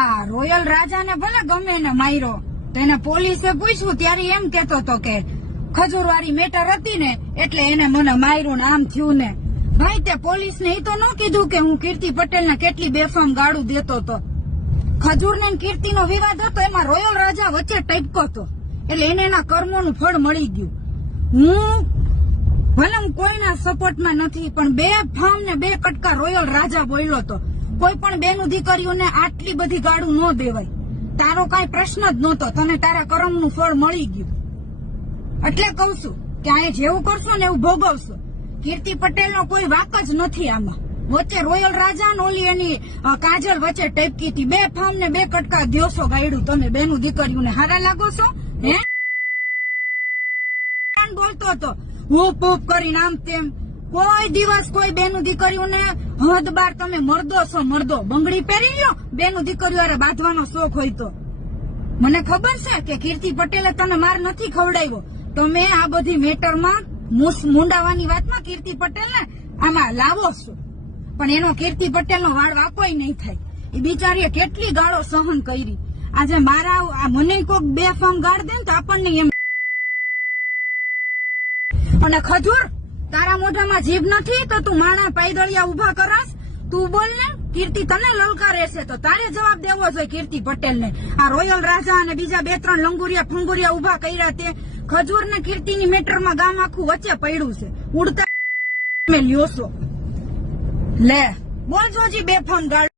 આ રોયલ રાજાને ભલે ગમે ને માર્યો તો એને પોલીસે પૂછ્યું ત્યારે એમ કેતો હતો કે ખજૂરવાળી મેટર હતી ને એટલે એને મને માર્યું ને આમ થયું ને. ભાઈ તે પોલીસને એ તો ન કીધું કે હું કીર્તિ પટેલને કેટલી બેફામ ગાળું દેતો હતો. ખજૂર ને કીર્તિનો વિવાદ હતો એમાં રોયલ રાજા વચ્ચે ટપકો હતો એટલે એને એના કર્મોનું ફળ મળી ગયું. ભલે હું કોઈના સપોર્ટમાં નથી પણ બે ફામ ને બે કટકા રોયલ રાજા બોલ્યો હતો. કોઈ પણ બેનું દીકરીઓને આટલી બધી ગાળું ન દેવાય. તારો કઈ પ્રશ્ન જ નહોતો, તને તારા કર્મનું ફળ મળી ગયું. એટલે કઉ છું કે આ જેવું કરશો ને એવું ભોગવશો. કીર્તિ પટેલનો કોઈ વાક જ નથી આમાં. વચ્ચે રોયલ રાજા ને ઓલી એની કાજલ વચ્ચે ટપકી હતી. બે ફામ ને બે કટકા દ્યોસો ગાયડું તમે બેનું દીકરીઓને. હારા લાગો છો હે? બોલતો હતો હુપ હુપ કરીને આમ તેમ. કોઈ દિવસ કોઈ બેનું દીકરીઓને હદ બાર તમે મરદો છો મરદો. બંગડી પહેરી લ્યો બેનું દીકરીઓ બાંધવાનો શોખ હોય તો. મને ખબર છે કે કીર્તિ પટેલે તને માર નથી ખવડાવ્યો. તમે આ બધી મેટરમાં મુંડાવાની વાતમાં કીર્તિ પટેલને આમાં લાવો છો પણ એનો કીર્તિ પટેલનો વાળ વાકોય નહીં થાય. એ બિચારીએ કેટલી ગાળો સહન કરી. આજે મારા મને કોઈક બે ફામ ગાળ દે ને તો આપણને એમ. અને ખજૂર તારા મોઢામાં જીભ નથી તો તું માણા પાયદળિયા ઉભા કરાસ. તું બોલ ને કીર્તિ તને લલકારે છે તો તારે જવાબ દેવો જોઈએ કીર્તિ પટેલને. આ રોયલ રાજા અને બીજા બે ત્રણ લંગુરિયા ફંગુરિયા ઉભા કર્યા તે ખજૂર ને કીર્તિની મેટરમાં ગામ આખું વચ્ચે પડ્યું છે. ઉડતા લ્યો છો લે બોલ જોજી બે ફોન ગાળ.